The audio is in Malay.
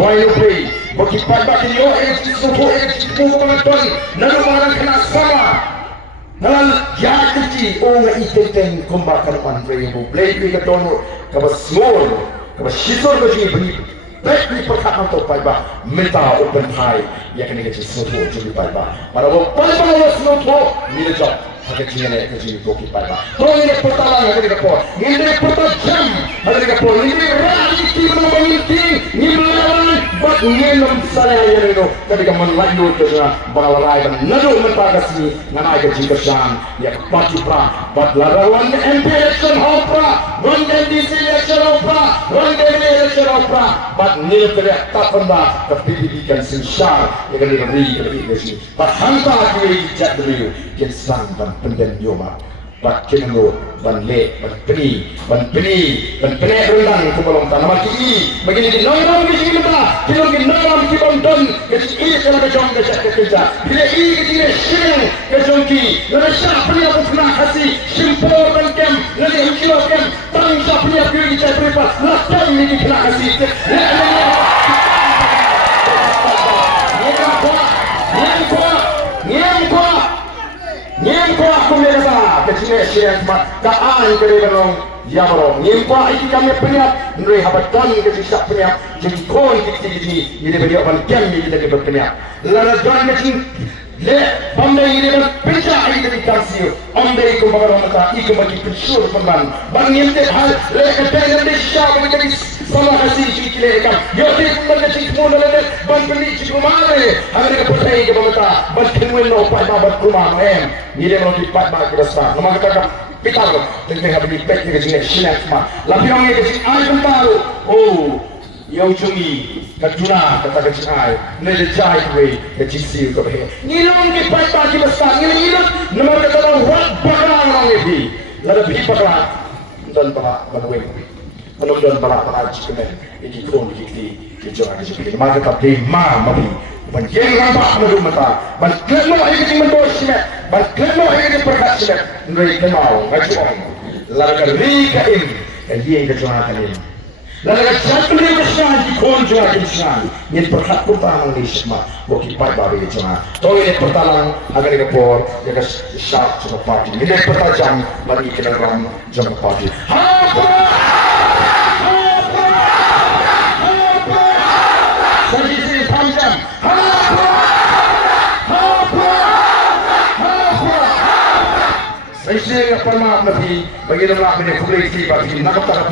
Doy play. Bagi pada yo suku penonton nalumanan kena sama. Nalan ya kecil orang iteng kumbakan pandai yang play ke dono ke small ke shisor ke beri. Baik ni perkataan tu pada minta open high ya kena kecil suku jadi pada. Pada pada suku ni job. Ada cina kecil kopi pada. Kalau ini pertama ada dekat port. Ini pertama jam ada dekat port. Ini rally tim menginti. Ini melawan buat ngelom saya yang itu. Ketika melanjut ke sana balai dan nado mentagasi nganai kecil kesan. Ya parti pra. Buat lawan MP election opera. One DC election opera. One election opera. Buat nil kerja tak pernah kependidikan sinsar. Yang diberi kependidikan. Buat hantar kiri jadwal. Kisan dan pendem yoma, bat kenlo, ban le, ban peni rendang ke balong tanah mati. Begini di nomor begini kita, kilo di nomor kita don, kecil kalau kejong kecak kerja. Bila kecil sering kejongki, lalu siapa yang pernah kasih simpul dan kem, lalu kilo kem, tang siapa yang kiri cai beripat, lakukan ini kena kasih. Nyempo aku merasa kecil siang kaan kerelang yamarong. Nyempo iki kami penyak, nuri habatan kecil sak penyak, jadi kon kecil ini beri apa kami kita berpenyak. Lalu jangan kecil le pandai ini berpenyak ini dikasih. Andai kumbaran mata iku bagi pensur pemban. Bang nyemte hal le kedai le syah menjadi sama kasih cikile kam. Yo ti kumbaran kecil semua le ban beli cikumare. Ada keputai ke bangsa. Ban kenwen no pai babat kumar em. Ini mau dipat bagi besar. Nama kita pitar, tentang habis pek ni kecil silat semua. Lapi orang ni kecil ay bentar. Oh, yang cumi, kacuna kata kecil ay. Ni jahit we kecil siu kau he. Ni orang dipat bagi besar. Ni nama kita orang wat bakar orang ni. Lalu bih bakar dan bakar banwe. Menurut bakar cikgu ni, ini kron kecil kecil. Nama kita bih mami. Banjir rampak menurut mata. Banjir no ini kecil mentor simet. Banjir no ini perkat simet. Nuri kenal, ngajuan. Lalu kali kain, kali yang kecuali kain. Lalu kali satu ni kesan di konjua kesan. Ini perkat pertama ni semua. Bukti pai babi kecuali. Tahu ini pertama agar ekor, jika syak cuma parti. Ini pertajam bagi kenal jam parti. Saya apa maaf nabi bagi orang nak punya kulit bagi nak tak